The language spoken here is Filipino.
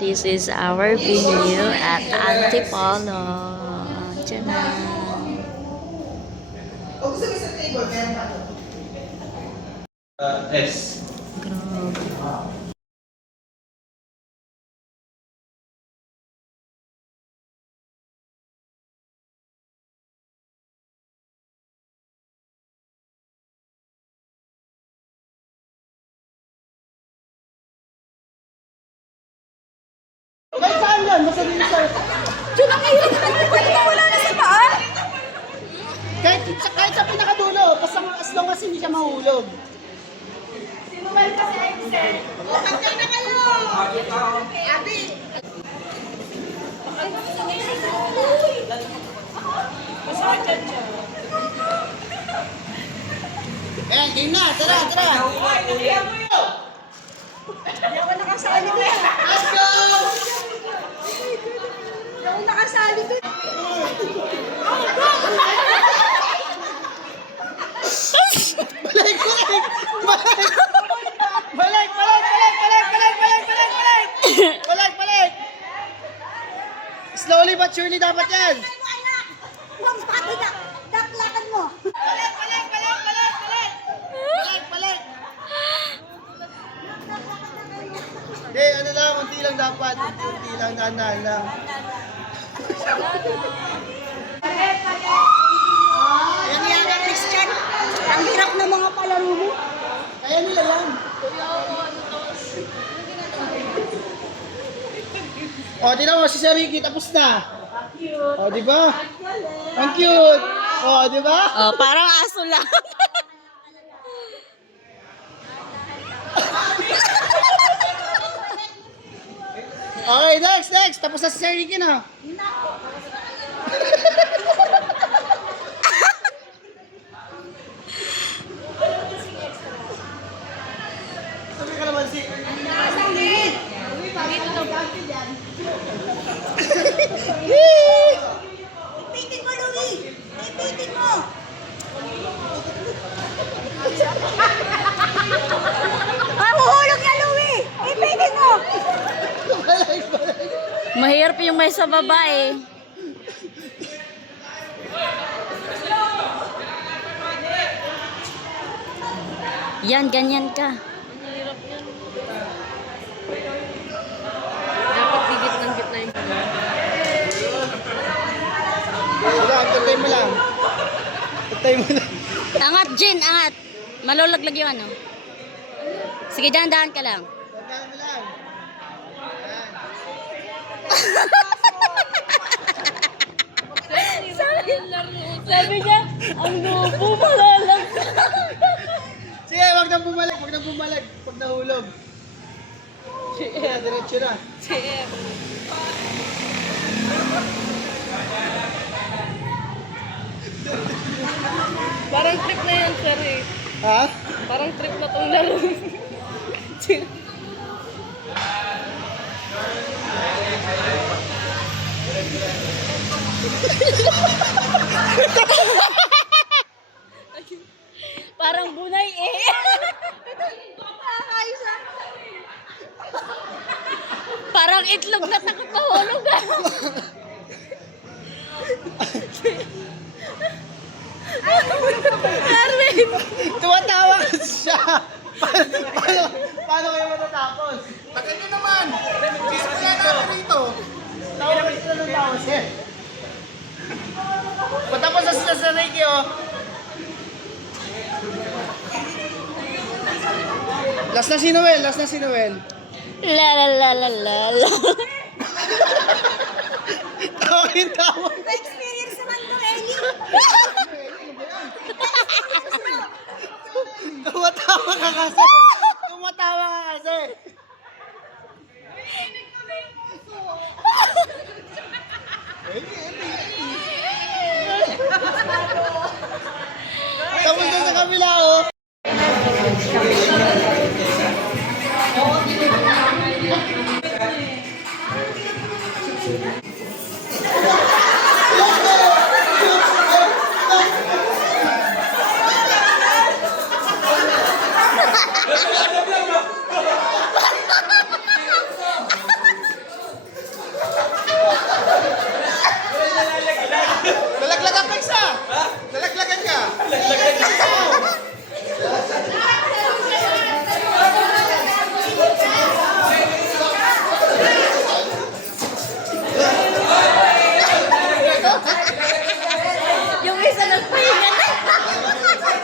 This is our venue at Antipolo. Diyan na. S. Grabe. Kahit saan yan, basta dito sa... Diyan ang hirap naman, pwede na wala na sa paa. Kahit sa pinakadulo, basta as long as hindi siya mahulog. Sinumal kasi ay sir. O, kantay na kayo! Abi! Masakit dyan siya. Eh, game na, tara, tara! Hindi ako nakasali doon. Let's go! Hindi ako nakasali doon. Balik, balik! Balik! Balik, balik, balik, balik, balik, balik, balik, balik! Balik, balik! Slowly but surely dapat yan! Mampati na! Daklakan mo! Balik, balik, balik, balik, balik! Balik, balik! Hindi, ano lang, unti lang dapat. Unti lang, dahan lang. Yan yan ang Christian. Ang hirap ng mga palaro mo. Kaya nila yan. O, tingnan mo, si Sir Ricky, tapos na. O, di ba? Ang cute. O, di ba? Oh, parang aso lang. Okay, next. Tapos na si Sir Ricky na. Sabi ka naman si... Ipitin mo, Louie! Ipitin mo! Mahuhulog na, Louie! Ipitin mo! Mahirap yung may sa baba eh. Yan, ganyan ka. Dapat higit ng gitna yung Wala, tatay mo lang. Tatay mo lang. Angat, Jin, angat. Malulaglag yung ano. Sige, dahan-dahan ka lang. Tatay mo lang. Sabi niya, ang lupo malalag. Sige, wag nang bumalik. Pag nahulog. Diretso na. Parang trip na yan, sir eh. Ha? Parang trip na tong laro. Parang bunay eh. Parang itlog na takot mahulog. Arvin! Tumatawa kasi siya. Paano kayo matatapos? Tagal nyo naman. Sisimula na ako rito. Tawa na ito ng tawa siya. Patapos na sila sa Ricky, oh. Last na si Noel. La la la la la la. Tawa. Experience naman ko, Ellie. Tumatawa ka kasi. Tapos na sa kabila, oh. isa nagpahinga na.